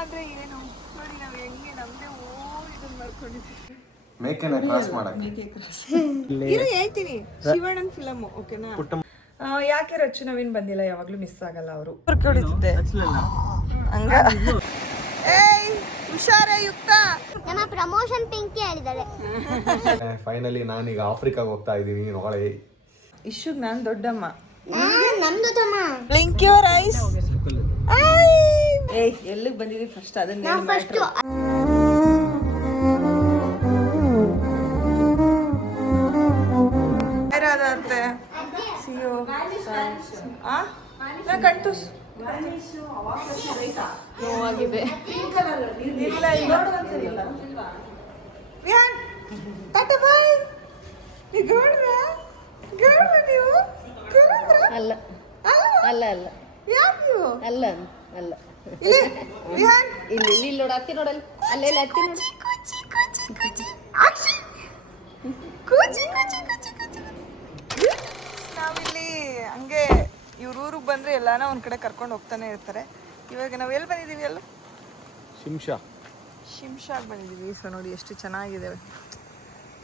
ಅಂದ್ರೆ ಏನು ನೋಡಿ ನಾವು ಹೆಂಗೆ ನಮ್ದೇ ಇದನ್ನ ಮಾಡ್ಕೊಂಡಿದ್ದೀವಿ. ಮೇಕೆನ ಕ್ರಾಸ್ ಮಾಡಕ್ಕೆ ಇರು ಹೇಳ್ತೀನಿ. ಶಿವಣ್ಣನ್ ಫಿಲಮ್ ಓಕೆನಾ. ಯಾಕೆ ರಚ್ಚು ನವೀನ್ ಬಂದಿಲ್ಲ, ಯಾವಾಗ್ಲೂ ಮಿಸ್ ಆಗಲ್ಲ ಅವರು. ಹಂಗ ಏಯ್ ಹುಷಾರೇ ಯುಕ್ತ. ನಮ್ಮ ಪ್ರಮೋಷನ್ ಪಿಂಕಿ ಹೇಳಿದ್ದಾರೆ. ಫೈನಲಿ ನಾನೀಗ ಆಫ್ರಿಕಾಗೆ ಹೋಗ್ತಾ ಇದ್ದೀನಿ. ನೋಳೆ ಇಶುಗ್ ನಾನು ದೊಡ್ಡಮ್ಮ, ನಮ್ದು ತಮ್ಮ ಬ್ಲಿಂಕ್ ಯುವರ್ ಐಸ್. ಏಯ್ ಎಲ್ಲಿಗೆ ಬಂದಿದ್ದೀವಿ ಫಸ್ಟ್ ಅದನ್ನ ನಾವು ಫಸ್ಟ್ ಯಾರಾದಂತೆ ಸಿಯೋ ಆ ನಾ ಕಣ್ತುಸ್ ನೋವಾಗಿದೆ. ಇಲ್ಲ ಇಲ್ಲ ವಿಹಾನ್ ಟಾಟಾ ಬಾಯ್. ನೀವು ಗೌಡ್ರಾ ಗೌಡ್ರಾ ನೀವು ಗೌಡ್ರಾ ಅಲ್ಲ ಅಲ್ಲ ಅಲ್ಲ ಯಾಕೆ ನೀವು ಅಲ್ಲ ಅಲ್ಲ ಇಲ್ಲಿ ವಿಹಾನ್ ಇಲ್ಲಿ ಇಲ್ಲಿ ಇಲ್ಲಿ ನೋಡು, ಅತ್ತಿ ನೋಡಲ್ಲಿ ಅಲ್ಲೇ ಇಲ್ಲಿ ಅತ್ತಿ ನೋಡು. ಕುಚಿ ಕುಚಿ ಕುಚಿ ಆಕ್ಷನ್ ಕುಚಿ ಕುಚಿ ಕುಚಿ ಕುಚಿ. ನಾವಿಲ್ಲಿ ಹಂಗೆ ಇವ್ರ ಊರಿಗೆ ಬಂದ್ರೆ ಎಲ್ಲಾನ ಒಂದ್ ಕಡೆ ಕರ್ಕೊಂಡು ಹೋಗ್ತಾನೆ ಇರ್ತಾರೆ. ಇವಾಗ ನಾವು ಎಲ್ಲಿ ಬಂದಿದ್ದೀವಿ ಅಲ್ಲ ಶಿಮ್ಶಾಗ್ ಬಂದಿದ್ದೀವಿ. ಸೊ ನೋಡಿ ಎಷ್ಟು ಚೆನ್ನಾಗಿದೆ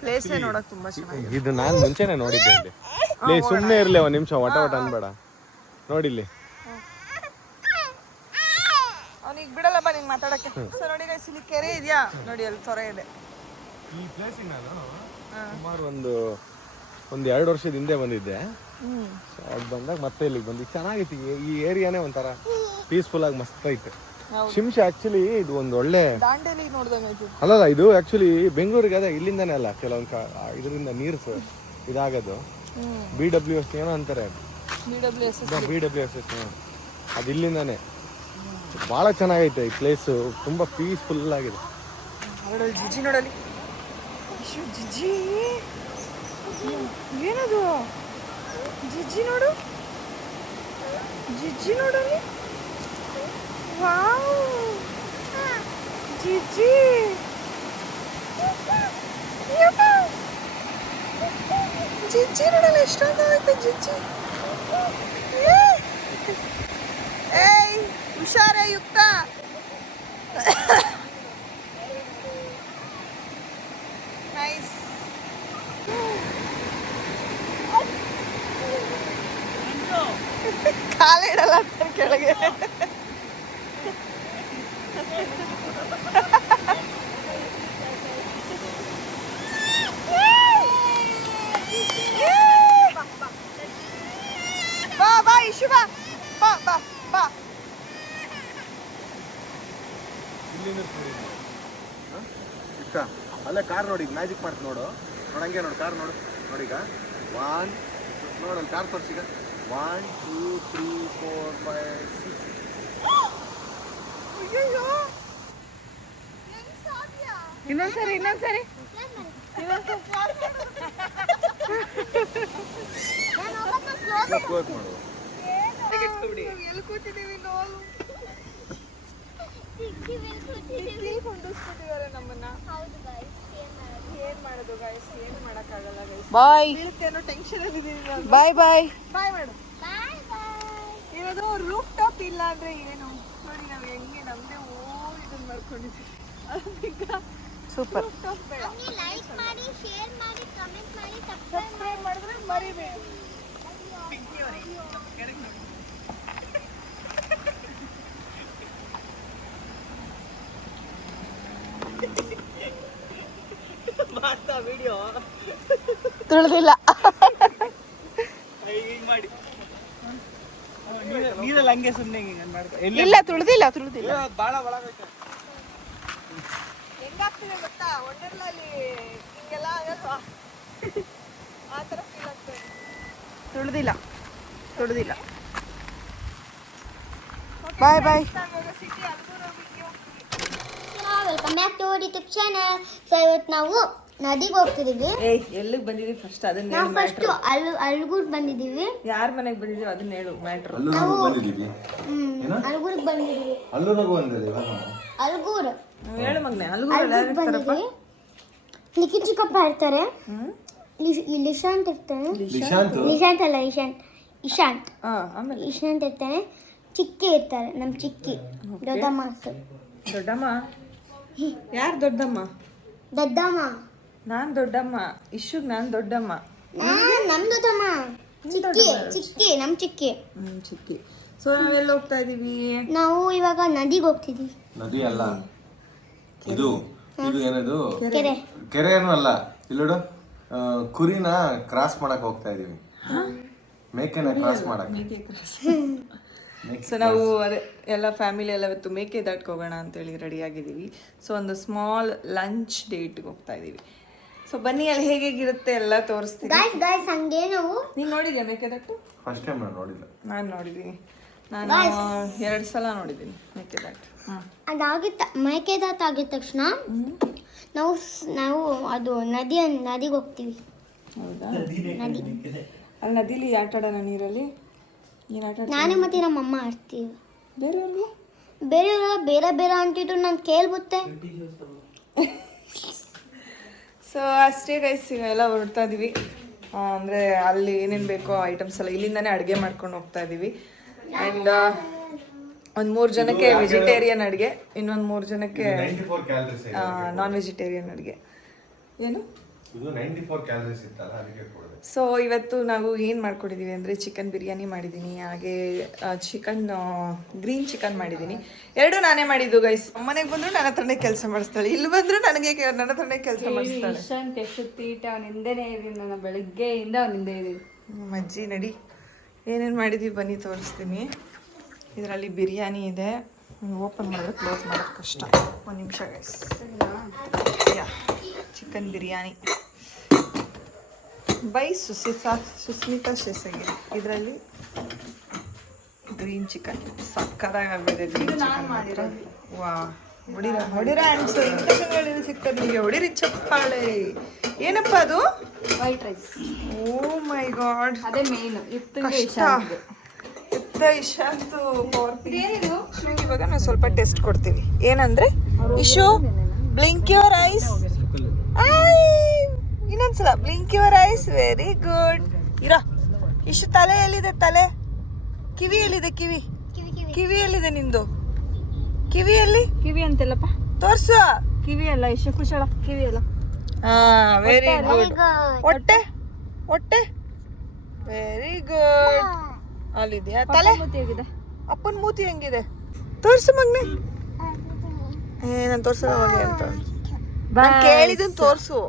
ಪ್ಲೇಸೇ ನೋಡಕ್ ತುಂಬಾ ಚೆನ್ನಾಗಿದೆ. ಇದು ನಾನು ಮುಂಚೆನೆ ನೋಡಿದ್ದೆ ಇಲ್ಲಿ. ಸುಮ್ಮನೆ ಇರ್ಲಿ ಒಂದ್ ನಿಮಿಷ, ವಟ ವಟ ಅನ್ಬೇಡ. ನೋಡಿಲ್ಲಿ ಅವ್ನಿಗೆ ಬಿಡಲ್ಲ ಬಾ ನಿಂಗೆ ಮಾತಾಡಕ್ಕೆ. ಸೊ ನೋಡಿ ಗೈಸ್ ಇಲ್ಲಿ ಕೆರೆ ಇದೆಯಾ ನೋಡಿ, ಅಲ್ಲಿ ತೊರೆ ಇದೆ. ಈ ಪ್ಲೇಸಿಗೆ ನಾನು ಸುಮಾರು ಒಂದು 2 ವರ್ಷದ ಹಿಂದೆ ಬಂದಿದ್ದೆ. ಅದು ಬಂದಾಗ ಮತ್ತೆ ಇಲ್ಲಿಗೆ ಬಂದಿದ್ದು. ಚೆನ್ನಾಗಿತ್ತು ಈ ಏರಿಯಾನೇ ಒಂಥರ ಪೀಸ್ಫುಲ್ ಆಗಿ ಮಸ್ತ್ ಐತೆ. ಶಿಮ್ಶಾ ಆಕ್ಚುಲಿ ಇದು ಒಂದು ಒಳ್ಳೆ ದಾಂಡೇಲಿ ನೋಡ್ದಂಗೆ ಅಲ್ಲಲ್ಲ. ಇದು ಆಕ್ಚುಲಿ ಬೆಂಗಳೂರಿಗೆ ಅದೇ ಇಲ್ಲಿಂದಾನೇ ಅಲ್ಲ, ಕೆಲವೊಂದು ಇದರಿಂದ ನೀರು ಇದಾಗೋದು. BWS ಏನೋ ಅಂತಾರೆ, BWS ಅದು ಇಲ್ಲಿಂದಾನೆ. ಭಾಳ ಚೆನ್ನಾಗೈತೆ ಈ ಪ್ಲೇಸು, ತುಂಬ ಪೀಸ್ಫುಲ್ ಆಗಿದೆ. ನೋಡಲ್ಲಿ ಜಿಜ್ಜಿ ನೋಡಲಿ, ಜಿಜ್ಜಿ ಏನದು ಜಿಜ್ಜಿ ನೋಡು, ಜಿಜ್ಜಿ ನೋಡಲಿ. ವಾವ್ ಜಿಜ್ಜಿ ಜಿಜ್ಜಿ ನೋಡಲ್ಲ ಎಷ್ಟೊಂದು ಆಯ್ತು ಜಿಜ್ಜಿ. ಏಯ್ ಹುಷಾರೇ ಯುಕ್ತ. ನೈಸ್. ಕಾಲಿಡಲ್ಲ ಕೆಳಗೆ. ಬಾ ಬಾ ಇಶು ಬಾ ಬಾ ಬಾ ಬಾ. ಇಷ್ಟ ಅಲ್ಲೇ ಕಾರ್ ನೋಡಿ, ಮ್ಯಾಜಿಕ್ ಮಾಡ್ತು ನೋಡು. ನೋಡಂಗೆ ನೋಡು ಕಾರ್ ನೋಡು. ನೋಡೀಗ 1 ನೋಡಲ್ಲಿ ಕಾರ್ ತೋರಿಸಿಗ 1 2 3 4 5 6. ಅಯ್ಯೋ ಇನ್ನೊಂದ್ಸರಿ ಕ್ಲೋಸ್ ಮಾಡು. ಎಲ್ಲಿ ಕೂತಿದ್ದೀವಿ ನೋಡು. ಹೊಂದಿಸ್ಬಿಟ್ಟಿದ್ದಾರೆ ನಮ್ಮನ್ನ. ಏನ್ ಮಾಡೋದು ಗೈಸ್, ಏನು ಮಾಡಕ್ಕಾಗಲ್ಲ ಗೈಸ್. ಬಾಯ್ ಏನೋ ಟೆನ್ಷನ್ ಅಲ್ಲಿ ಇದೀವಿ. ಬಾಯ್ ಬಾಯ್ ಬಾಯ್ ಮಾಡು. ಏನದು ರೂಫ್ ಟಾಪ್ ಇಲ್ಲ ಅಂದ್ರೆ ಏನು ನೋಡಿ, ನಾವು ಹೆಂಗೆ ನಮ್ದೇ ಇದನ್ನ ಮಾಡ್ಕೊಂಡಿದ್ದೀವಿ. ಸೂಪರ್. ರೂಫ್ ಟಾಪ್ ಬೇಡ. ಲೈಕ್ ಮಾಡಿ, ಶೇರ್ ಮಾಡಿ, ಕಮೆಂಟ್ ಮಾಡಿ, ಸಬ್ಸ್ಕ್ರೈಬ್ ಮಾಡಿದ್ರೆ ಮರಿಬೇಡಿ. ತುಳಿದಿಲ್ಲ ನೀರಲ್ಲಿ ಹಂಗೆ ಸುಮ್ಮನೆ ಇಲ್ಲ, ತುಳಿದಿಲ್ಲ ಭಾಳ ಒಳಗೈತೆ. ಹೆಂಗಾಗ್ತಿದೆ ಗೊತ್ತಾ, ವಂಡರ್ಲಲ್ಲಿ ಹಿಂಗೆಲ್ಲ ಆಗಲ್ವಾ, ಆ ಥರ ಫೀಲ್ ಆಗ್ತದೆ. ತುಳಿದಿಲ್ಲ bye bye. Welcome back to YouTube channel. So ಇವತ್ತು ನಾವು ನದಿಗೆ ಹೋಗ್ತಿದ್ದೀವಿ. ಎಲ್ಲಿಗೆ ಬಂದಿದ್ದೀವಿ ಫಸ್ಟ್ ಅದನ್ನ ನಾವು ಫಸ್ಟ್ ಅಲ್ಗೂರ್ ಬಂದಿದ್ದೀವಿ. ಯಾರ ಮನೆಗೆ ಬಂದಿದ್ದೀವಿ ಅದನ್ನ ಹೇಳು ಮ್ಯಾಟ್ರ್. ಅಲ್ಲೂರಿಗೆ ಬಂದಿದ್ದೀವಿ. ಅಲ್ಗೂರ್ಗೆ ಬಂದಿದ್ದೀವಿ. ಅಲ್ಲೂರಿಗೂ ಬಂದಿದ್ದೀವಿ. ಅಲ್ಗೂರ್ ಹೇಳು ಮಗನೆ. ಅಲ್ಗೂರ್ ಬಂದಿದ್ದೀವಿ. ಲಿಖಿತ್ ಚಿಕ್ಕಪ್ಪ ಇರ್ತಾರೆ, ಇಶಾಂತ್ ಇರ್ತಾನೆ. ನಿಶಾಂತ್ ಅಲ್ಲ, ಇಶಾಂತ್ ಆಮೇಲೆ ಇಶಾಂತ್ ಇರ್ತಾನೆ. ಚಿಕ್ಕಿ ಇರ್ತಾರೆ, ನಮ್ಮ ಚಿಕ್ಕಿ ದೊಡ್ಡಮ್ಮ. ದೊಡ್ಡಮ್ಮ ಯಾರು ದೊಡ್ಡಮ್ಮ? ದೊಡ್ಡಮ್ಮ. ನಾನ್ ದೊಡ್ಡಮ್ಮ. ಇಶುಗ್ ನಾನ್ ದೊಡ್ಡಮ್ಮ. ನಮ್ ದೊಡ್ಡಮ್ಮ. ಚಿಕ್ಕಿ ನಮ್ ಚಿಕ್ಕಿ. ಚಿಕ್ಕಿ. ಸೊ ನಾವೆಲ್ಲ ಹೋಗ್ತಾ ಇದೀವಿ? ನಾವು ಇವಾಗ ನದಿಗೆ ಹೋಗ್ತಿದೀವಿ. ನದಿ ಅಲ್ಲ ಇದು ಏನದು ಕೆರೆ. ಕೆರೆ ಏನೂ ಅಲ್ಲ. ಇಲ್ಲೋಡು ಕುರಿನ ಕ್ರಾಸ್ ಮಾಡಕ್ ಹೋಗ್ತಾ ಇದೀವಿ. ಮೇಕೆನ ಕ್ರಾಸ್ ಮಾಡಕ್. ಸೊ ನಾವು ಅದೇ ಎಲ್ಲ ಫ್ಯಾಮಿಲಿ ಎಲ್ಲ ಇವತ್ತು ಮೇಕೆ ದಾಟ್ಗೆ ಹೋಗೋಣ ಅಂತೇಳಿ ರೆಡಿ ಆಗಿದ್ದೀವಿ. ಸೊ ಒಂದು ಸ್ಮಾಲ್ ಲಂಚ್ ಡೇಟ್ಗೆ ಹೋಗ್ತಾ ಇದ್ದೀವಿ. ಸೊ ಬನ್ನಿ ಅಲ್ಲಿ ಹೇಗಿರುತ್ತೆ ಎಲ್ಲ ತೋರಿಸ್ತೀನಿ. ಗಾಯ್ಸ್ ಹಂಗೆ ನಾವು. ನೀನು ನೋಡಿದ್ಯಾ ಮೇಕೆ ದಾಟು? ಫಸ್ಟ್ ಟೈಮ್ ನಾನು ನೋಡಿಲ್ಲ. ನಾನು ನೋಡಿದ್ದೀನಿ. ನಾನು 2 ಸಲ ನೋಡಿದ್ದೀನಿ ಮೇಕೆ ದಾಟು. ಅದಾಗಿತ್ತ ಮೇಕೆದಾಟ ಆಗಿದ ತಕ್ಷಣ ನಾವು ಅದು ನದಿಗೆ ಹೋಗ್ತೀವಿ. ಹೌದಾ? ನದಿ. ಅಲ್ಲಿ ನದಿಲಿ ಆಟ ಆಡೋಣ ನೀರಲ್ಲಿ. ಏನು ಆಟ ಆಡ್ತೀವಿ? ನಾನು ಮತ್ತೆ ನಮ್ಮ ಅಮ್ಮ ಆಡ್ತೀವಿ. ಬೇರೆಯವ್ರಿಗೆ ಬೇರೆ ಬೇರೆ ಅಂತಿದ್ರು ನಾನು ಕೇಳ್ಬಿಟ್ಟೆ. ಸೊ ಅಷ್ಟೇ ಗೈಸ್, ಎಲ್ಲ ಹೊರಡ್ತಾ ಇದ್ದೀವಿ. ಅಂದರೆ ಅಲ್ಲಿ ಏನೇನು ಬೇಕೋ ಐಟಮ್ಸ್ ಎಲ್ಲ ಇಲ್ಲಿಂದನೇ ಅಡುಗೆ ಮಾಡ್ಕೊಂಡು ಹೋಗ್ತಾ ಇದ್ದೀವಿ. ಆ್ಯಂಡ್ ಒಂದು 3 ಜನಕ್ಕೆ ವೆಜಿಟೇರಿಯನ್ ಅಡುಗೆ, ಇನ್ನೊಂದು 3 ಜನಕ್ಕೆ ನಾನ್ ವೆಜಿಟೇರಿಯನ್ ಅಡುಗೆ. ಏನು ಇದು 94 ಕ್ಯಾಲರೀಸ್ ಇತ್ತಲ್ಲ, ಅದಕ್ಕೆ ಕೊಡೋದು. ಸೊ ಇವತ್ತು ನಾವು ಏನು ಮಾಡ್ಕೊಂಡಿದ್ದೀವಿ ಅಂದರೆ ಚಿಕನ್ ಬಿರಿಯಾನಿ ಮಾಡಿದ್ದೀನಿ, ಹಾಗೆ ಚಿಕನ್ ಗ್ರೀನ್ ಚಿಕನ್ ಮಾಡಿದ್ದೀನಿ. 2 ನಾನೇ ಮಾಡಿದ್ದು ಗೈಸ್. ಮನೆಗೆ ಬಂದರೂ ನನ್ನ ಹತ್ರನೇ ಕೆಲಸ ಮಾಡಿಸ್ತಾಳೆ, ಇಲ್ಲಿ ಬಂದರೂ ನನಗೆ ನನ್ನ ಹತ್ರನೇ ಕೆಲಸ ಮಾಡಿಸ್ತಾಳೆ. ಇಶಾಂತ್ ಎಷ್ಟು ತೀಟ, ಅವ್ನ ಹಿಂದೆನೇ ಇದೀನಿ ನಾನು, ಬೆಳಿಗ್ಗೆಯಿಂದ ಅವ್ನ ಹಿಂದೆ ಇದೀನಿ. ಅಜ್ಜಿ ನಡಿ ಏನೇನು ಮಾಡಿದ್ದೀವಿ ಬನ್ನಿ ತೋರಿಸ್ತೀನಿ. ಇದರಲ್ಲಿ ಬಿರಿಯಾನಿ ಇದೆ. ಓಪನ್ ಮಾಡಿದ್ರೆ ಕ್ಲೋಸ್ ಮಾಡೋದು ಕಷ್ಟ. 1 ನಿಮಿಷ guys. Chicken biryani by Susmita Shesagi. ಇದರಲ್ಲಿ ಗ್ರೀನ್ ಚಿಕನ್ ಸಕ್ಕದಾಗಿದೆ. ಗ್ರೀನ್ ಚಿಕನ್ ವಾ ಹೊಡಿರ ಆನ್ಸರ್ ಇಂಟರ್ವ್ಯೂಗಳಲ್ಲಿ ಸಿಗ್ತದೆ ನಿಮಗೆ. ಹೊಡಿರಿ ಚಪ್ಪಾಳೆ. ಏನಪ್ಪ ಅದು? White rice. Oh my God, ಅದೇ ಮೇನ್. ಕಷ್ಟ. ಇಶಾಂತು ಇವಾಗ ನಾವು ಸ್ವಲ್ಪ ಟೆಸ್ಟ್ ಕೊಡ್ತೀವಿ. ಏನಂದ್ರೆ ಇಶು ಬ್ಲಿಂಕ್ ಯುವರ್ ಐಸ್. ಇನ್ನೊಂದ್ಸಲ blink your eyes. Very good. ಇರೋ ಇಶು ತಲೆ ಎಲ್ಲಿದೆ? ತಲೆ. ಕಿವಿ ಎಲ್ಲಿದೆ? ಕಿವಿ ಎಲ್ಲಿದೆ ನಿಂದು? ಕಿವಿಯಲ್ಲಿ ಕಿವಿ ಅಂತೆಲ್ಲಪ್ಪ ತೋರ್ಸು. ಕಿವಿ ಅಲ್ಲ ಇಶು, ಕುಶಳ ಕಿವಿ ಅಲ್ಲ. Very good. ಹೊಟ್ಟೆ ವೆರಿ ಗುಡ್. ಅಲ್ಲಿದೆಯಾ ತಲೆ? ಹೇಗಿದೆ ಅಪ್ಪನ ಮೂತಿ ಹೆಂಗಿದೆ ತೋರ್ಸು ಮಗ್ನೆ. ನಾನು ತೋರ್ಸಲ್ಲ ಹೋಗಿ ಅಂತ ಕೇಳಿದನ್ ತೋರ್ಸು.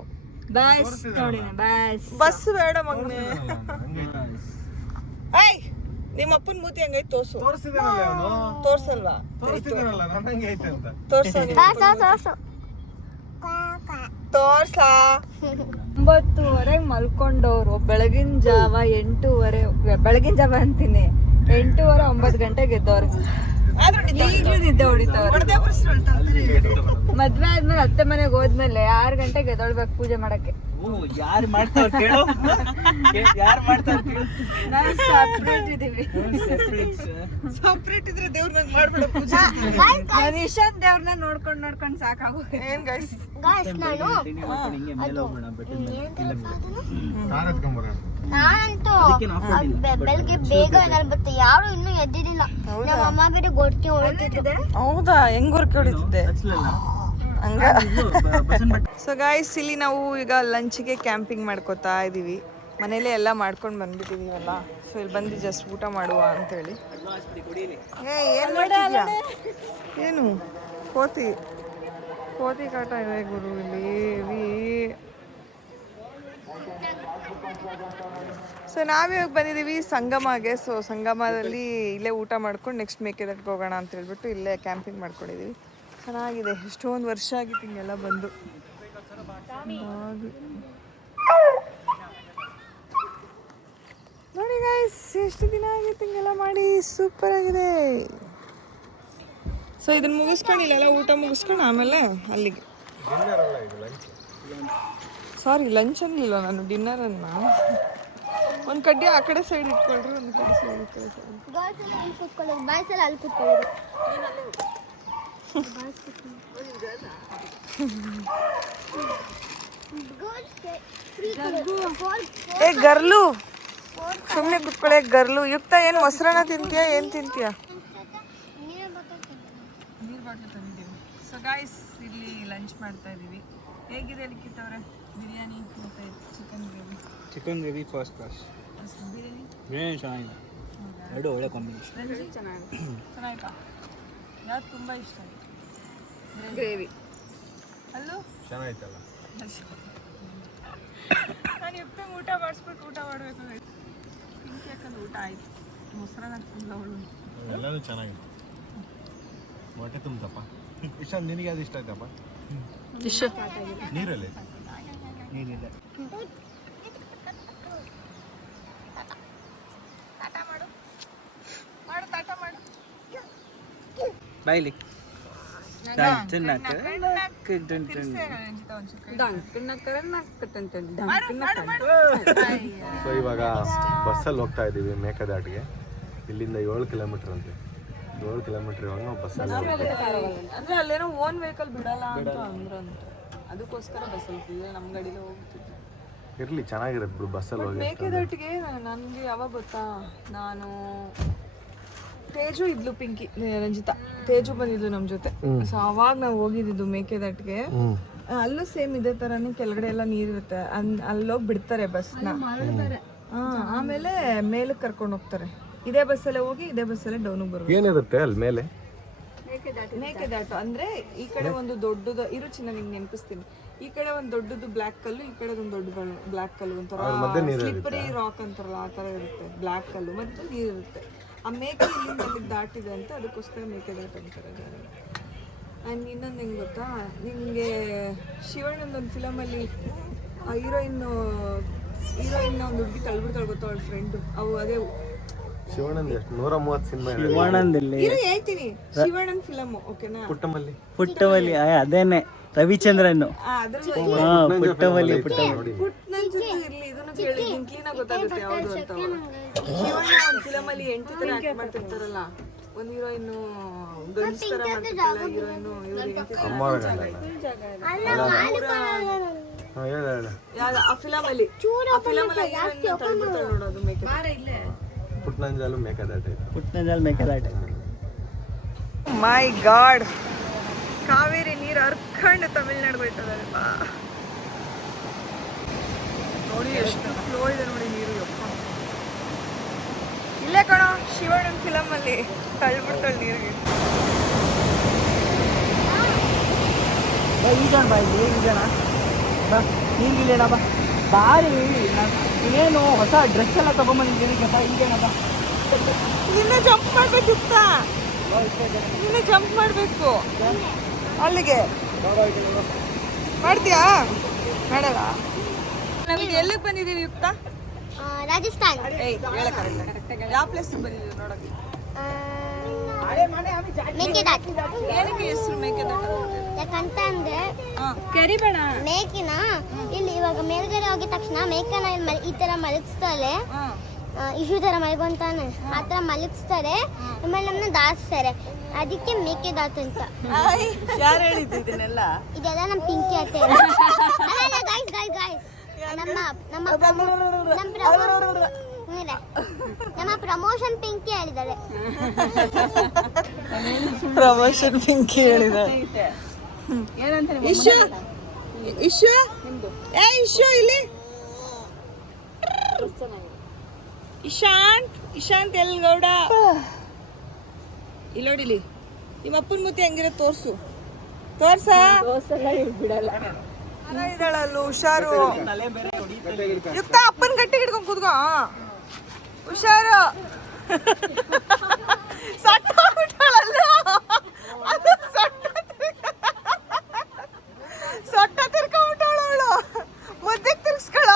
ಬಾಸ್ ನೋಡಿ, ಬಾಸ್. ಬಸ್ ಬೇಡ ಮಗ್ನೆ. ಐ ನಿಮ್ಮ ಅಪ್ಪನ ಮೂತಿ ಹಂಗೈತೆ ತೋರ್ಸು. ತೋರ್ಸಲ್ವಾ? ತೋರ್ಸ. ತೋರ್ಸ. 9:30 ಮಲ್ಕೊಂಡವ್ರು ಬೆಳಗಿನ ಜಾವ 8:30, ಬೆಳಗಿನ ಜಾವ ಅಂತೀನಿ 8:30 9 ಗಂಟೆಗೆ ಎದ್ದವ್ರೆ. ಈಗಲೂ ನಿದ್ದೆ ಹೊಡಿತವ್ರೆ. ಮದ್ವೆ ಆದ್ಮೇಲೆ ಅತ್ತೆ ಮನೆಗೆ ಹೋದ್ಮೇಲೆ 6 ಗಂಟೆಗೆ ಎದ್ದೊಳ್ಬೇಕು ಪೂಜೆ ಮಾಡಕ್ಕೆ. ಯಾರು ಮಾಡ್ತಾವ್ರ ಕೇಳು, ಯಾರು ಮಾಡ್ತಾವ್ರ ಕೇಳು. ನಾವು ಸಪ್ರೇಟ್ ಇದೀವಿ. ಸಪ್ರೇಟ್ ಇದ್ರೆ ದೇವ್ರನ್ನ ಮಾಡ್ಬೇಡ ಪೂಜೆ. ನಾನು ಇಶಾಂತ್ ದೇವ್ರನ್ನ ನೋಡ್ಕೊಂಡು ಸಾಕಾಗೋ. ಏನ್ ಗೈಸ್ ನಾನಂತೂ ಬೆಳಗ್ಗೆ ಬೇಗ ಬರುತ್ತೆ. ಯಾರು ಇನ್ನೂ ಎದ್ದಿದ್ದಿಲ್ಲ. ನಮ್ಮ ಅಮ್ಮ ಬೇರೆ ಗೊಡ್ತಿ ಹೊಡಿತಿದ್ರು. ಹೌದಾ? ಹೆಂಗ್ ಹೊರಕೆ ಹೊಡಿತಿದ್ದೆ ಹಂಗ. ಸೊ ಗಾಯ್ಸ್, ಇಲ್ಲಿ ನಾವು ಈಗ ಲಂಚ್ಗೆ ಕ್ಯಾಂಪಿಂಗ್ ಮಾಡ್ಕೋತಾ ಇದೀವಿ. ಮನೇಲೆ ಎಲ್ಲ ಮಾಡ್ಕೊಂಡು ಬಂದ್ಬಿಟ್ಟಿದೀವಲ್ಲ. ಸೊ ಇಲ್ಲಿ ಬಂದು ಜಸ್ಟ್ ಊಟ ಮಾಡುವ ಅಂತೇಳಿ. ಏನ್ ಮಾಡ್ತಿದ್ಯಾ? ಏನು ಕೋತಿ ಕಾಟ ಇದೆ ಗುರು ಇಲ್ಲಿ. ಸೊ ನಾವಿವಾಗ ಬಂದಿದ್ದೀವಿ ಸಂಗಮಗೆ. ಸೊ ಸಂಗಮದಲ್ಲಿ ಇಲ್ಲೇ ಊಟ ಮಾಡ್ಕೊಂಡು ನೆಕ್ಸ್ಟ್ ಮೇಕೆದಾಟಿಗೆ ಹೋಗೋಣ ಅಂತ ಹೇಳ್ಬಿಟ್ಟು ಇಲ್ಲೇ ಕ್ಯಾಂಪಿಂಗ್ ಮಾಡ್ಕೊಂಡಿದ್ದೀವಿ. ಚೆನ್ನಾಗಿದೆ. ಎಷ್ಟೊಂದು ವರ್ಷ ಆಗಿತ್ತು ಹಿಂಗೆಲ್ಲ ಬಂದು. ನೋಡಿ ಗೈಸ್, ಎಷ್ಟು ದಿನ ಆಗಿತ್ತು ಹಿಂಗೆಲ್ಲ ಮಾಡಿ. ಸೂಪರ್ ಆಗಿದೆ. ಸೊ ಇದನ್ನ ಮುಗಿಸ್ಕೊಂಡು ಇಲ್ಲೆಲ್ಲ ಊಟ ಮುಗಿಸ್ಕೊಂಡು ಆಮೇಲೆ ಅಲ್ಲಿಗೆ. ಸಾರಿ, ಲಂಚ್ ಅನ್ನಲಿಲ್ಲ ನಾನು, ಡಿನ್ನರ್ ಅನ್ನ. ಒಂದು ಕಡ್ಡಿ ಆ ಕಡೆ ಸೈಡ್ ಇಟ್ಕೊಳ್ರಿ, ಒಂದು ಕಡೆ ಸೈಡ್ ಇಟ್ಕೊಳ್ಳಿ. ಬಾಯ್ಸ್ ಎಲ್ಲ ಅಲ್ಲಿ ಕೂತ್ಕೊಳ್ಳೋದು. ಏ ಗರ್ಲು, ಸುಮ್ಮನೆ ಕುತ್ಕೊಳ್ಳೆ ಗರ್ಲು. ಯುಕ್ತ ಏನು ಮೊಸರನ್ನ ತಿಂತೀಯಾ? ಏನು ತಿಂತೀಯಾ? ನೀರು ಬಾಟ್ಲು ತಂದಿದ್ದೀವಿ. ಸೊ ಗಾಯ್ಸ್ ಇಲ್ಲಿ ಲಂಚ್ ಮಾಡ್ತಾ ಇದ್ದೀವಿ. ಹೇಗಿದೆ ಲಿಖಿತವ್ರೆ ಬಿರಿಯಾನಿ ಮತ್ತು chicken gravy? Chicken gravy first class, biryani biryani ಚೆನ್ನಾಗಿದೆ, ಎರಡು ಒಳ್ಳೆ ಕಾಂಬಿನೇಷನ್. ಚೆನ್ನಾಗಿತ್ತಾ? ಯಾವ್ದು ತುಂಬ ಇಷ್ಟ ಆಯಿತು? ಗ್ರೇವಿ. ಅಲ್ಲೂ ಚೆನ್ನಾಗಿತ್ತಲ್ಲ. ನಾನು ಯುಕ್ತಂಗೆ ಊಟ ಮಾಡಿಸ್ಬಿಟ್ಟು ಊಟ ಮಾಡಬೇಕು. ಪಿಂಕಿ ಯಾಕಂದ್ರೆ ಊಟ ಆಯಿತು, ಮೊಸರನ್ನ ತುಂಬ ಅವಳು. ಎಲ್ಲನೂ ಚೆನ್ನಾಗಿದೆ, ಹೊಟ್ಟೆ ತುಂಬತಪ್ಪ. ಇಷ್ಟ ನಿನಗೆ ಅದು ಇಷ್ಟ ಆಯ್ತಪ್ಪ? ನೀರಲ್ಲಿ ನೀರಿಲ್ಲ. ಬಾಯ್ಲಿ ಸೊ ಇವಾಗ ಬಸ್ಸಲ್ಲಿ ಹೋಗ್ತಾ ಇದ್ದೀವಿ ಮೇಕದಾಟಿಗೆ. ಇಲ್ಲಿಂದ 7 ಕಿಲೋಮೀಟರ್ ಅಂತೆ. 7 ಕಿಲೋಮೀಟರ್ ಇವಾಗ ನಾವು ಬಸ್ಸಲ್ಲಿ ಅಂದ್ರೆ ಅಲ್ಲೇನೋ ಓನ್ ವೆಹಿಕಲ್ ಬಿಡಲ್ಲ ಅಂತ ಅಂದ್ರಂತೆ, ಅದಕ್ಕೋಸ್ಕರ ಬಸ್ಸಲ್ಲಿ ಹೋಗ್ತಿದ್ದೆ. ನಮ್ಮ ಗಾಡಿಲೇ ಹೋಗ್ತಿದ್ದೆ. ಇರಲಿ, ಚೆನ್ನಾಗಿರುತ್ತೆ ಬಿಡು ಬಸ್ಸಲ್ಲಿ ಹೋಗಿ. ಮೇಕೆದಾಟಿಗೆ ನನಗೆ ಯಾವಾಗ ಗೊತ್ತಾ, ನಾನು ತೇಜು ಇದ್ಲು, ಪಿಂಕಿ ರಂಜಿತಾ ತೇಜು ಬಂದಿದ್ಲು ನಮ್ಮ ಜೊತೆ. ಸೊ ಅವಾಗ ನಾವು ಹೋಗಿದ್ದು ಮೇಕೆದಾಟಿಗೆ. ಅಲ್ಲೂ ಸೇಮ್ ಇದೇ ತರಾನೇ ಕೆಳಗಡೆ ಎಲ್ಲ ನೀರಿರುತ್ತೆ, ಅಲ್ಲೋಗಿ ಬಿಡ್ತಾರೆ ಬಸ್ನ. ಆಮೇಲೆ ಮೇಲಕ್ಕೆ ಕರ್ಕೊಂಡು ಹೋಗ್ತಾರೆ. ಇದೇ ಬಸ್ಸಲ್ಲೇ ಹೋಗಿ ಇದೇ ಬಸ್ಸಲ್ಲೇ ಡೌನಿಗೆ ಬರ್ಬೋದು. ಏನಿರುತ್ತೆ ಅಲ್ಲಿ ಮೇಲೆ? ಮೇಕೆದಾಟು ಅಂದ್ರೆ ಈ ಕಡೆ ಒಂದು ದೊಡ್ಡದು ಇರು ಚಿನ್ನ, ನಿಂಗೆ ನೆನಪಿಸ್ತೀನಿ. ಈ ಕಡೆ ಒಂದು ದೊಡ್ಡದು ಬ್ಲ್ಯಾಕ್ ಕಲ್ಲು, ಈ ಕಡೆ ಒಂದು ದೊಡ್ಡ ಬ್ಲ್ಯಾಕ್ ಕಲ್ಲು, ಒಂಥರ ಸ್ಲಿಪ್ಪರಿ ರಾಕ್ ಅಂತಾರಲ್ಲ ಆ ಥರ ಇರುತ್ತೆ. ಬ್ಲ್ಯಾಕ್ ಕಲ್ಲು ಮತ್ತು ನೀರಿರುತ್ತೆ. ಆ ಮೇಕೆ ಇಲ್ಲಿಂದ ಅಲ್ಲಿಗೆ ದಾಟಿದೆ ಅಂತ ಅದಕ್ಕೋಸ್ಕರ ಮೇಕೆದಾಟು ಅಂತಾರೆ ಜನ. ಆ್ಯಂಡ್ ಇನ್ನೊಂದು ಹೆಂಗೆ ಗೊತ್ತಾ, ನಿಮಗೆ ಶಿವಣ್ಣಂದೊಂದು ಫಿಲಮಲ್ಲಿ ಹೀರೋಯಿನ್ ಒಂದು ಹುಡುಗಿ ತಳ್ಬಿಡ್ತಾಳೆ ಗೊತ್ತಾ, ಅವಳ ಫ್ರೆಂಡು. ಅವು ಅದೇ ಶಿವಣ್ಣಂದು ಎಷ್ಟು 130 ಸಿನಿಮಾ ಹೇಳ್ತೀನಿ. ಶಿವಣ್ಣನ್ ಫಿಲಮ್ ಓಕೆನಾ? ಪುಟ್ಟಮಲ್ಲಿ ಅದೇನೆ ರವಿಚಂದ್ರನ್. ಪುಟ್ಟವಲ್ಲಿ ಪುಟ್ಟನನ್ ಜೊತೆ ಇರ್ಲಿ, ಇದನ್ನು ಕೇಳಿ ಕ್ಲೀನಾಗಿ ಗೊತ್ತಾಗುತ್ತೆ ಯಾವುದು ಅಂತ. ಶಿವಣ್ಣ ಒಂದು ಫಿಲಮಲ್ಲಿ ಹೆಂಡತಿ ಥರ ಆಕ್ಟ್ ಮಾಡ್ತಿರ್ತಾರಲ್ಲ, ಒಂದು ಹೀರೋಯಿನ್ ಗಂಡಸ್ ಥರ ಮಾಡ್ತಿರ್ತಾರಲ್ಲ, ಹೀರೋಯಿನ್ ಆ ಫಿಲಮಲ್ಲಿ ನೋಡೋದು ಮೇಕೆ. ಪುಟ್ಟನಂಜಾಲು ಮೇಕದಾಟೆ. ಪುಟ್ಟನಂಜಾಲ್ ಮೇಕದಾಟೆ. ಮೈ ಗಾಡ್, ಕಾವೇರಿ ನೀರು ಹರ್ಕೊಂಡು ತಮಿಳ್ನಾಡಿಗೆ ಹೋಯ್ತದಲ್ಪ ನೋಡಿ, ಎಷ್ಟು ಫ್ಲೋ ಇದೆ ನೋಡಿ ನೀರು. ಯಪ್ಪ, ಇಲ್ಲೇ ಕಣೋ ಶಿವಣ್ಣನ ಫಿಲಮಲ್ಲಿ ತಳ್ಬಿಡ್ತಾಳೆ ನೀರಿಗೆ. ಈಜೋಣ ಬಾ, ಇಲ್ಲಿ ಈಜೋಣ ಬಾ, ನೀರಿಗಿಲ್ಲೇನ ಬಾ. ಬಾರಿ ಏನು ಹೊಸ ಡ್ರೆಸ್ ಎಲ್ಲ ತಗೊಂಬಂದಿದ್ದೀನಿ ಬಾ, ಈಗೇನ ಬಾ. ಇನ್ನ ಜಂಪ್ ಮಾಡ್ಬೇಕು, ಇನ್ನ ಜಂಪ್ ಮಾಡ್ಬೇಕು ಅಲ್ಲಿಗೆ. ಮಾಡ್ತೀಯಾ? ಮಾಡಲ್ಲ. ನಮಗೆ ಎಲ್ಲಿಗೆ ಬಂದಿದ್ದೀವಿ ಯುಕ್ತ? ರಾಜಸ್ಥಾನ್. ಯಾವ ಪ್ಲೇಸ್ ಬಂದಿದ್ದೀವಿ ನೋಡಕ್ಕೆ? ಮೇಕೆದಾಟು. ಏನಕ್ಕೆ ಹೆಸರು ಮೇಕೆದಾಟು? ಯಾಕಂತಂದ್ರೆ ಮೇಕಿನ ಇಲ್ಲಿ ಇವಾಗ ಮೇಲ್ಗಡೆ ಹೋಗಿದ ತಕ್ಷಣ ಮೇಕನ ಈ ತರ ಮಲಗಿಸ್ತಾರೆ, ಇಶು ತರ ಮಲಗೊಂತಾನೆ ಆ ತರ ಮಲಗಿಸ್ತಾರೆ, ಆಮೇಲೆ ನಮ್ಮನ್ನ ದಾಸ್ತಾರೆ. ಅದಕ್ಕೆ ಮೇಕೆದಾಟು ಅಂತ. ಯಾರು ಹೇಳಿದ್ದು ಇದನ್ನೆಲ್ಲ? ಇದೆಲ್ಲ ನಮ್ಮ ಪಿಂಕಿ ಅತ್ತೆ. ನಮ್ಮ ಪ್ರಮೋಷನ್ ಪಿಂಕಿ ಹೇಳಿದ್ದಾರೆ. ಪ್ರಮೋಷನ್ ಪಿಂಕಿ ಹೇಳಿದ್ದಾರೆ. ಇಶು ಇಶು ಏ ಇಶು ಇಲ್ಲಿ. ಇಶಾಂತ್ ಎಲ್ ಗೌಡ ಇಲ್ಲಿ ನೋಡಿಲಿ. ನಿಮ್ಮ ಅಪ್ಪನ ಮುತ್ತಿ ಹೆಂಗಿರೋ ತೋರ್ಸು, ತೋರ್ಸ. ಬಿಡಲ್ಲ ಇದ್ದಾಳಲ್ಲ, ಹುಷಾರು. ಯುಕ್ತ ಅಪ್ಪನ ಗಟ್ಟಿಗೆ ಹಿಡ್ಕೊಂಡು ಕೂತ್ಕೋ, ಹುಷಾರು. ಸಟ್ಟ ಬಿಟ್ಟಾಳಲ್ಲ, ಅದು ಸೊಟ್ಟ ತಿರ್ಕೊಂಡ್ಬಿಟ್ಟವಳು ಅವಳು. ಮುದ್ದೆಗೆ ತಿರ್ಸ್ಕೊಳ.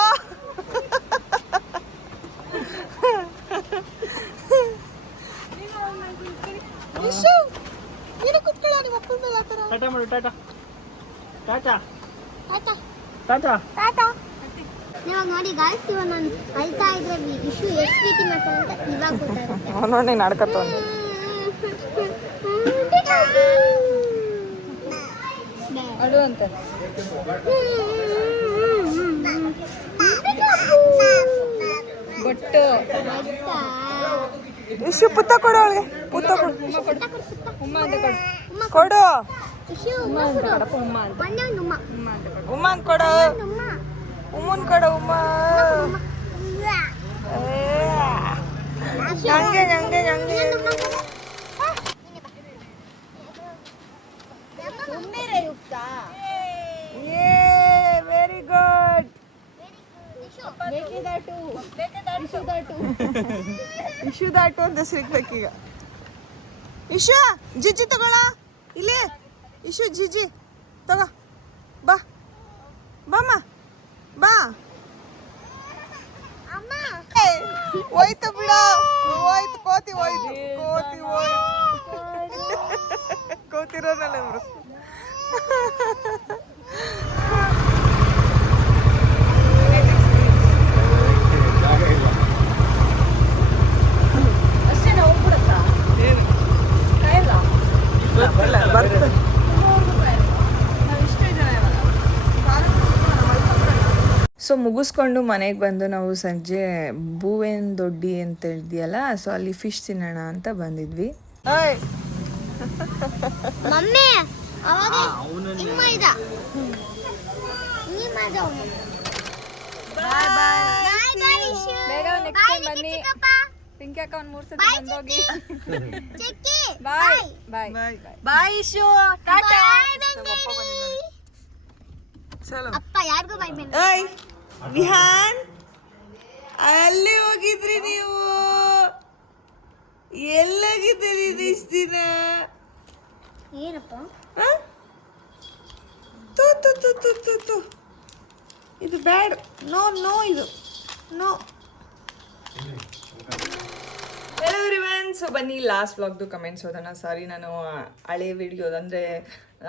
ಇಶು ನೀನು ಕುತ್ಕೊಳ್ಳ, ನಿಮ್ಮ ಅಪ್ಪನ ಮೇಲೆ ಆ ಥರ. ಟಾಟಾ ಮಾಡು, ಟಾಟಾ ಟಾಟಾ ಟಾಟಾ. ಟಾಟಾ. ಇವಾಗ ನೋಡಿ ಗಾಯ್ಸ್, ಇವಾಗ ನಾನು ಅಳ್ತಾ ಇದ್ರೆ ಇಶು ಎಷ್ಟು ಪ್ರೀತಿ ಮಾಡ್ತಾರೆ ಅಂತ ಇವಾಗ ಗೊತ್ತಾಗುತ್ತೆ. ನೋಡಿ ನಾಡ್ಕತ್ತ ಅಡು ಅಂತ. ಬಟ್ಟು ಇಶು ಪುತ್ತ ಕೊಡು ಅವಳಿಗೆ, ಪುತ್ತ ಕೊಡು, ಉಮ್ಮ ಅಂತ ಕೊಡು. ಕೊಡು ಇಶು ಉಮ್ಮ ಒಂದೇ ಒಂದು ಉಮ್ಮ ಉಮ್ಮನ್ ಕೊಡು ಉಮ್ಮ ಉಮ್ಮನ್ ಕೊಡು ಉಮ್ಮ ನಂಗೆ ನಂಗೆ ನಂಗೆ ಸುಮ್ಮನೆ ಯುಕ್ತ ವೆರಿ ಗುಡ್ ಇಶು ದಾಟು ಅಂತ ಸಿಗ್ಬೇಕೀಗ ಇಶು ಜಿಜಿ ತಗೊಳ ಇಲ್ಲಿ ಇಶು ಜಿಜಿ ತಗೋ ಬಾ ಬಾಮ್ಮ ಬಾ ಅಮ್ಮ ಹೋಯ್ತು ಬಿಡ ಹೋಯ್ತು ಕೋತಿ ಹೋಯ್ತು ಕೋತಿ ಹೋಯ್ತು ಕೋತಿರೋನಲ್ಲ ಇವರು ಸೊ ಮುಗಿಸ್ಕೊಂಡು ಮನೆಗೆ ಬಂದು ನಾವು ಸಂಜೆ ಬೂವೇನ್ ದೊಡ್ಡಿ ಅಂತ ಹೇಳಿದ್ಯಲ್ಲ, ಸೊ ಅಲ್ಲಿ ಫಿಶ್ ತಿನ್ನೋಣ ಅಂತ ಬಂದಿದ್ವಿ. ಮಮ್ಮಿ ಅವಾಗ ಹಿಂಗ್ ಮಾಡಿದ ಹಿಂಗ್ ಮಾಡಿದ ಬಾಯ್ ಬಾಯ್ ಇಶು ಬೇಗ ನೆಕ್ಸ್ಟ್ ಟೈಮ್ ಬನ್ನಿ. ಪಿಂಕಿ ಅಕ್ಕ ಒಂದು 3 ಸತಿ ಬಂದೋಗಿ. ಚಿಕ್ಕಿ ಬಾಯ್ ಬಾಯ್ ಬಾಯ್ ಬಾಯ್ ಇಶು, ಟಾಟಾ. ಚಲೋ ಅಪ್ಪ ಯಾರಿಗೂ ಬಾಯ್ ಬೇಡ. ಏಯ್ ವಿಹಾನ್ ಅಲ್ಲಿ ಹೋಗಿದ್ರಿ ನೀವು ಎಲ್ಲೋಗಿದ್ದೀರಿ ಇಷ್ಟು ದಿನ ಏನಪ್ಪ ಆ? ತು ತು ತು ತು ತು ತು ಇದು ಬ್ಯಾಡ್ ನೋ ನೋ ಇದು ನೋ ಹೆಲೋ ಎವ್ರಿವನ್. ಸೊ ಬನ್ನಿ ಲಾಸ್ಟ್ ವ್ಲಾಗ್ದು ಕಮೆಂಟ್ಸ್ ಓದೋಣ. ಸಾರಿ, ನಾನು ಹಳೆ ವಿಡಿಯೋ ಅಂದರೆ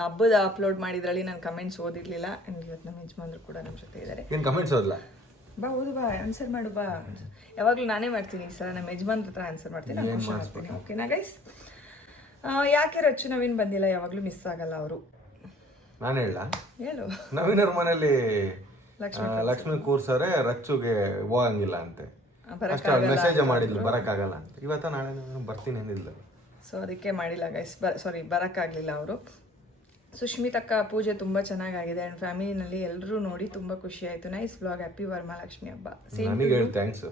ಹಬ್ಬದ ಅಪ್ಲೋಡ್ ಮಾಡಿದ್ರಲ್ಲಿ ನಾನು ಕಮೆಂಟ್ಸ್ ಓದಿರ್ಲಿಲ್ಲ. ಆ್ಯಂಡ್ ಇವತ್ತು ನಮ್ಮ ಯಜಮಾನ್ರು ಕೂಡ ನಮ್ಮ ಜೊತೆ ಇದ್ದಾರೆ. ಏನು ಕಮೆಂಟ್ಸ್ ಓದಲ್ಲ? ಬಾ ಓದು, ಬಾ ಆನ್ಸರ್ ಮಾಡು, ಬಾ. ಯಾವಾಗಲೂ ನಾನೇ ಮಾಡ್ತೀನಿ, ಈ ಸಲ ನಮ್ಮ ಯಜಮಾನ್ರ ಹತ್ರ ಆನ್ಸರ್ ಮಾಡ್ತೀನಿ, ನಾನು ಖುಷಿ ಮಾಡ್ತೀನಿ. ಓಕೆನಾ ಗೈಸ್? ಯಾಕೆ ರಚ್ಚು ನವೀನ್ ಬಂದಿಲ್ಲ? ಯಾವಾಗಲೂ ಮಿಸ್ ಆಗಲ್ಲ ಅವರು. ನಾನು ಹೇಳ ಹೇಳು. ನವೀನವ್ರ ಮನೇಲಿ ಲಕ್ಷ್ಮಿ ಕೂರ್ಸರೆ ರಚ್ಚುಗೆ ಹೋಗಂಗಿಲ್ಲ ಅಂತೆ. ಅಷ್ಟೇ ಮೆಸೇಜ್ ಮಾಡಿದ್ಲು ಬರಕ್ಕಾಗಲ್ಲ ಅಂತ. ಇವತ್ತ ನಾಳೆ ನಾನು ಬರ್ತೀನಿ ಅಂದಿದ್ಲು. ಸೊ ಅದಕ್ಕೆ ಮಾಡಿಲ್ಲ ಗೈಸ್. ಸಾರಿ, ಬರೋಕ್ಕಾಗಲಿಲ್ಲ ಅವರು. ಸುಷ್ಮಿತಕ್ಕ ಪೂಜೆ ತುಂಬ ಚೆನ್ನಾಗಿದೆ ಆ್ಯಂಡ್ ಫ್ಯಾಮಿಲಿನಲ್ಲಿ ಎಲ್ಲರೂ ನೋಡಿ ತುಂಬ ಖುಷಿ ಆಯಿತು. ನೈಸ್ ವ್ಲಾಗ್, ಹ್ಯಾಪಿ ವರಮಹಾಲಕ್ಷ್ಮಿ ಹಬ್ಬ. ನನಗೆ ಹೇಳಿ ಥ್ಯಾಂಕ್ಸ್.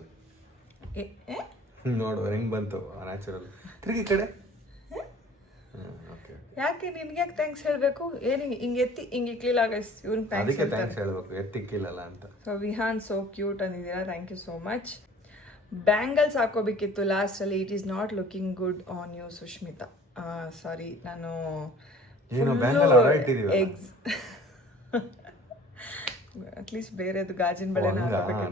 ನೋಡು ಹೆಂಗ್ ಬಂತು ನ್ಯಾಚುರಲ್. ತಿರುಗಿ ಕಡೆ ಯಾಕೆ ನಿನ್ಗೆ ಯಾಕೆ ಥ್ಯಾಂಕ್ಸ್ ಹೇಳಬೇಕು? ಏನು ಹಿಂಗೆ ಎತ್ತಿ ಹಿಂಗೆ ಇಕ್ಲಿಲ್ಲ ಗೈಸ್, ಇವ್ರಿಗೆ ಅದಕ್ಕೆ ಥ್ಯಾಂಕ್ಸ್ ಥ್ಯಾಂಕ್ಸ್ ಹೇಳ್ಬೇಕು, ಎತ್ತಿಕ್ಕಿಲ್ಲಲ್ಲ ಅಂತ. ಸೊ ವಿಹಾನ್ ಸೋ ಕ್ಯೂಟ್ ಅಂದಿದ್ದೀರಾ, thank you so much. Bangles ಹಾಕೋಬೇಕಿತ್ತು ಲಾಸ್ಟಲ್ಲಿ. It is not looking good on you Sushmita. Sorry, ನಾನು ಅಟ್ಲೀಸ್ಟ್ ಬೇರೆದು ಗಾಜಿನ ಬಳೆನ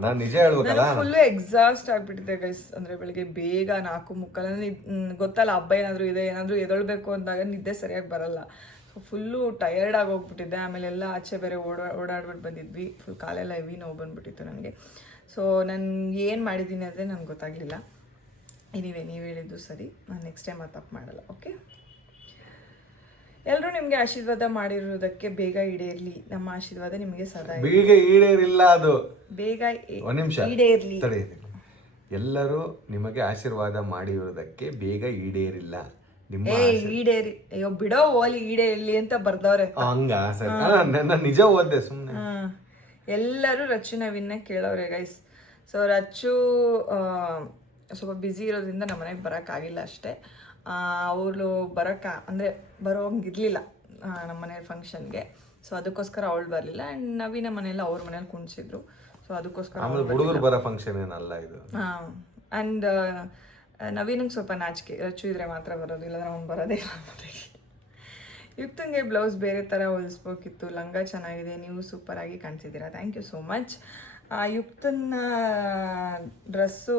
ನಾನು ನಿಜ ಹೇಳ್ಬೇಕಲ್ಲ, ಫುಲ್ಲು ಎಕ್ಸಾಸ್ಟ್ ಆಗ್ಬಿಟ್ಟಿದೆ ಗೈಸ್. ಅಂದರೆ ಬೆಳಿಗ್ಗೆ ಬೇಗ 4:45 ಗೊತ್ತಲ್ಲ, ಹಬ್ಬ ಏನಾದರೂ ಇದೆ, ಏನಾದರೂ ಎದೊಳ್ಬೇಕು ಅಂದಾಗ ನಿದ್ದೆ ಸರಿಯಾಗಿ ಬರಲ್ಲ. ಸೊ ಫುಲ್ಲು ಟಯರ್ಡ್ ಆಗೋಗ್ಬಿಟ್ಟಿದ್ದೆ. ಆಮೇಲೆ ಎಲ್ಲ ಆಚೆ ಬೇರೆ ಓಡಾಡ್ಬಿಟ್ಟು ಬಂದಿದ್ವಿ. ಫುಲ್ ಕಾಲೆಲ್ಲ ಹೆವಿ ನೋವು ಬಂದುಬಿಟ್ಟಿತ್ತು ನನಗೆ. ಸೊ ನಾನು ಏನು ಮಾಡಿದ್ದೀನಿ ಅಂದರೆ ನನಗೆ ಗೊತ್ತಾಗಲಿಲ್ಲ. ಎನಿವೆ, ನೀವು ಹೇಳಿದ್ದು ಸರಿ, ನಾನು ನೆಕ್ಸ್ಟ್ ಟೈಮ್ ಅದು ತಪ್ಪು ಮಾಡಲ್ಲ. ಓಕೆ, ಎಲ್ಲರೂ ನಿಮಗೆ ಆಶೀರ್ವಾದ ಮಾಡಿರೋದಕ್ಕೆ ಬೇಗ ಈಡೇರ್ಲಿ. ನಮ್ಮ ಆಶೀರ್ವಾದ ನಿಮಗೆ ಸದಾ ಬೇಗ ಈಡೇರಿಲ್ಲ, ಅದು ಬೇಗ ಒಂದ್ ನಿಮಿಷ ಈಡೇರ್ಲಿ. ಎಲ್ಲರೂ ನಿಮಗೆ ಆಶೀರ್ವಾದ ಮಾಡಿರೋದಕ್ಕೆ ಬೇಗ ಈಡೇರಿಲ್ಲ. ನಿಮ್ಮ ಈಡೇರಿ, ಅಯ್ಯೋ ಬಿಡೋ ಓಲಿ, ಈಡೇರ್ಲಿ ಅಂತ ಬರ್ದವ್ರೆ. ಹಂಗ ಸರಿ, ನನ್ನ ನಿಜ ಓದ್ದೆ ಸುಮ್ಮನೆ. ಎಲ್ಲರೂ ರಚ್ಚು ನವೀನ್ನ ಕೇಳೋರೆ ಗೈಸ್. ಸೊ ರಚ್ಚು ಸ್ವಲ್ಪ ಬ್ಯುಸಿ ಇರೋದ್ರಿಂದ ನಮ್ಮ ಮನೆಗೆ ಬರೋಕ್ಕಾಗಿಲ್ಲ ಅಷ್ಟೇ. ಅವಳು ಬರೋಂಗಿರಲಿಲ್ಲ ನಮ್ಮ ಮನೆ ಫಂಕ್ಷನ್ಗೆ. ಸೊ ಅದಕ್ಕೋಸ್ಕರ ಅವಳು ಬರಲಿಲ್ಲ. ಆ್ಯಂಡ್ ನವೀನ ಮನೆಯಲ್ಲ ಅವ್ರ ಮನೇಲಿ ಕುಣಿಸಿದ್ರು. ಸೊ ಅದಕ್ಕೋಸ್ಕರ ಹುಡುಗರು ಬರೋ ಫಂಕ್ಷನ್ ಏನಲ್ಲ ಇದು. ಹಾಂ, ಆ್ಯಂಡ್ ನವೀನಿಗೆ ಸ್ವಲ್ಪ ನಾಚಿಕೆ, ರಚ್ಚು ಇದ್ರೆ ಮಾತ್ರ ಬರೋದು, ಇಲ್ಲಾಂದ್ರೆ ಅವ್ನು ಬರೋದೇ ಇಲ್ಲ ಮನೆಗೆ. ಯುಕ್ತಂಗೆ ಬ್ಲೌಸ್ ಬೇರೆ ಥರ ಹೊಲಿಸ್ಬೇಕಿತ್ತು, ಲಂಗ ಚೆನ್ನಾಗಿದೆ, ನೀವು ಸೂಪರಾಗಿ ಕಾಣಿಸಿದ್ದೀರಾ, ಥ್ಯಾಂಕ್ ಯು ಸೋ ಮಚ್. ಯುಕ್ತನ ಡ್ರೆಸ್ಸು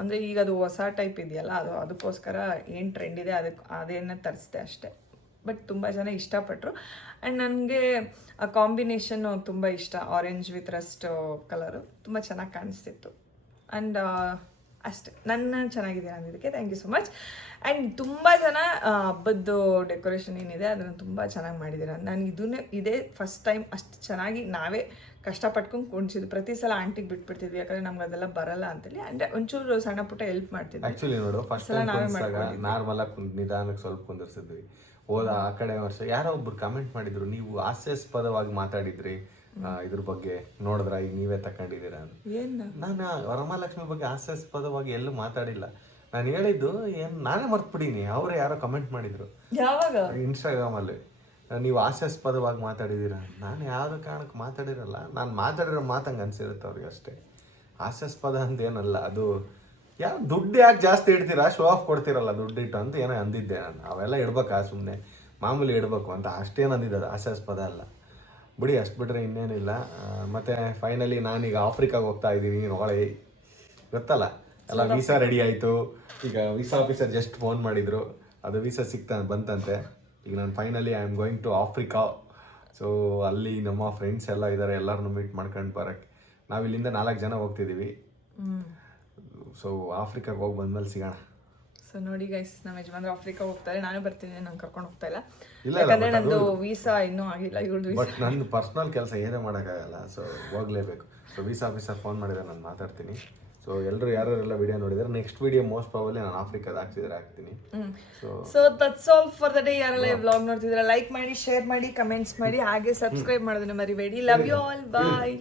ಅಂದರೆ ಈಗ ಅದು ಹೊಸ ಟೈಪ್ ಇದೆಯಲ್ಲ, ಅದಕ್ಕೋಸ್ಕರ ಏನು ಟ್ರೆಂಡ್ ಇದೆ ಅದೇನ ತರಿಸ್ದೆ ಅಷ್ಟೇ. ಬಟ್ ತುಂಬ ಜನ ಇಷ್ಟಪಟ್ಟರು. ಆ್ಯಂಡ್ ನನಗೆ ಆ ಕಾಂಬಿನೇಷನ್ನು ತುಂಬ ಇಷ್ಟ, ಆರೆಂಜ್ ವಿತ್ ರಸ್ಟ್ ಕಲರು ತುಂಬ ಚೆನ್ನಾಗಿ ಕಾಣಿಸ್ತಿತ್ತು. ಆ್ಯಂಡ್ ಅಷ್ಟೇ, ನನ್ನ ಚೆನ್ನಾಗಿದೆ ಅಂದಿದ್ದಕ್ಕೆ thank you so much. And ತುಂಬ ಜನ ಹಬ್ಬದ್ದು ಡೆಕೋರೇಷನ್ ಏನಿದೆ ಅದನ್ನು ತುಂಬ ಚೆನ್ನಾಗಿ ಮಾಡಿದ್ದೀರ. ನಾನು ಇದೇ ಫಸ್ಟ್ ಟೈಮ್ ಅಷ್ಟು ಚೆನ್ನಾಗಿ ನಾವೇ ಕಷ್ಟಪಟ್ಕೊಂಡು ಕುಣಿಸಿದ್ದು. ಪ್ರತಿ ಸಲ ಆಂಟಿಗೆ ಬಿಟ್ಬಿಡ್ತಿದ್ವಿ, ಯಾಕಂದರೆ ನಮ್ಗೆ ಅದೆಲ್ಲ ಬರಲ್ಲ ಅಂತೇಳಿ. ಅಂದರೆ ಒಂಚೂರು ಸಣ್ಣ ಪುಟ್ಟ ಹೆಲ್ಪ್ ಮಾಡ್ತಿದ್ವಿ. ಆ್ಯಕ್ಚುಲಿ ನೋಡು, ಫಸ್ಟ್ ಟೈಮ್ ನಾರ್ಮಲ್ ಆಗಿ ನಿಧಾನಕ್ಕೆ ಸ್ವಲ್ಪ ಕುಂದಿರ್ಸಿದ್ವಿ. ಹೋದ ಆ ಕಡೆ ವರ್ಷ ಯಾರೋ ಒಬ್ರು ಕಮೆಂಟ್ ಮಾಡಿದ್ರು, ನೀವು ಹಾಸ್ಯಾಸ್ಪದವಾಗಿ ಮಾತಾಡಿದ್ರಿ ಇದ್ರ ಬಗ್ಗೆ, ನೋಡಿದ್ರ ಈಗ ನೀವೇ ತಕೊಂಡಿದ್ದೀರಾ ಅಂತ. ನಾನು ವರಮಹಾಲಕ್ಷ್ಮಿ ಬಗ್ಗೆ ಹಾಸ್ಯಾಸ್ಪದವಾಗಿ ಎಲ್ಲೂ ಮಾತಾಡಿಲ್ಲ. ನಾನು ಹೇಳಿದ್ದು ನಾನೇ ಮರ್ತ್ಬಿಡೀನಿ. ಅವರೇ ಯಾರೋ ಕಮೆಂಟ್ ಮಾಡಿದ್ರು ಯಾವಾಗ ಇನ್ಸ್ಟಾಗ್ರಾಮಲ್ಲಿ, ನೀವು ಹಾಸ್ಯಾಸ್ಪದವಾಗಿ ಮಾತಾಡಿದ್ದೀರಾ. ನಾನು ಯಾವುದೇ ಕಾರಣಕ್ಕೆ ಮಾತಾಡಿರಲ್ಲ. ನಾನು ಮಾತಾಡಿರೋ ಮಾತಂಗೆ ಅನ್ಸಿರುತ್ತೆ ಅವ್ರಿಗೆ ಅಷ್ಟೇ. ಹಾಸ್ಯಾಸ್ಪದ ಅಂತ ಏನಲ್ಲ ಅದು. ಯಾವ ದುಡ್ಡು ಯಾಕೆ ಜಾಸ್ತಿ ಇಡ್ತೀರಾ, ಶೋ ಆಫ್ ಕೊಡ್ತೀರಲ್ಲ ದುಡ್ಡು ಇಟ್ಟು ಅಂತ ಏನೋ ಅಂದಿದ್ದೆ ನಾನು. ಅವೆಲ್ಲ ಇಡ್ಬೇಕಾ ಸುಮ್ಮನೆ ಮಾಮೂಲಿ ಇಡಬೇಕು ಅಂತ ಅಷ್ಟೇನು ಅಂದಿದ್ದು, ಹಾಸ್ಯಾಸ್ಪದ ಅಲ್ಲ ಬಿಡಿ. ಅಷ್ಟು ಬಿಟ್ಟರೆ ಇನ್ನೇನಿಲ್ಲ. ಮತ್ತು ಫೈನಲಿ ನಾನೀಗ ಆಫ್ರಿಕಾಗೆ ಹೋಗ್ತಾ ಇದ್ದೀನಿ. ನೋಳೆ ಗೊತ್ತಲ್ಲ ಎಲ್ಲ, ವೀಸಾ ರೆಡಿ ಆಯಿತು. ಈಗ ವೀಸಾ ಆಫೀಸರ್ ಜಸ್ಟ್ ಫೋನ್ ಮಾಡಿದರು, ಅದು ವೀಸಾ ಬಂತಂತೆ. ಈಗ ನಾನು finally I am going to Africa. So ಅಲ್ಲಿ ನಮ್ಮ ಫ್ರೆಂಡ್ಸ್ ಎಲ್ಲ ಇದ್ದಾರೆ, ಎಲ್ಲರನ್ನೂ ಮೀಟ್ ಮಾಡ್ಕೊಂಡು ಬರೋಕ್ಕೆ. ನಾವು ಇಲ್ಲಿಂದ 4 ಜನ ಹೋಗ್ತಿದ್ದೀವಿ. ಸೊ ಆಫ್ರಿಕಾಗೆ ಹೋಗಿ ಬಂದ್ಮೇಲೆ ಸಿಗೋಣ. ಸೊ ನೋಡಿ ಗೈಸ್, ನಮ್ಮ ಯಜಮಾನ್ರು ಆಫ್ರಿಕಾ ಹೋಗ್ತಾರೆ, ನಾನು ಬರ್ತೀನಿ, ನಂಗೆ ಕರ್ಕೊಂಡು ಹೋಗ್ತಾ ಇಲ್ಲ. ಇಲ್ಲ ಯಾಕಂದ್ರೆ ನಂದು ವೀಸಾ ಇನ್ನೂ ಆಗಿಲ್ಲ, ಇವ್ರದ್ದು ಬಟ್ ನನ್ನ ಪರ್ಸ್ನಲ್ ಕೆಲಸ ಏನೇ ಮಾಡೋಕ್ಕಾಗಲ್ಲ. ಸೊ ಹೋಗಲೇಬೇಕು. ಸೊ ವೀಸಾ ಆಫೀಸರ್ ಫೋನ್ ಮಾಡಿದ್ರೆ ನಾನು ಮಾತಾಡ್ತೀನಿ. ಸೊ ಎಲ್ಲರೂ ಯಾರೆಲ್ಲ ವಿಡಿಯೋ ನೋಡಿದ್ರೆ ನೆಕ್ಸ್ಟ್ ವಿಡಿಯೋ ಮೋಸ್ಟ್ ಪ್ರಾಬಬ್ಲಿ ನಾನು ಆಫ್ರಿಕಾದ ಹಾಕ್ತೀನಿ. So that's all for the day. ಯಾರೆಲ್ಲ ವ್ಲಾಗ್ ನೋಡ್ತಿದ್ರೆ ಲೈಕ್ ಮಾಡಿ, ಶೇರ್ ಮಾಡಿ, ಕಮೆಂಟ್ಸ್ ಮಾಡಿ, ಹಾಗೆ ಸಬ್ಸ್ಕ್ರೈಬ್ ಮಾಡೋದನ್ನ ಮರಿಬೇಡಿ. Love you all, bye.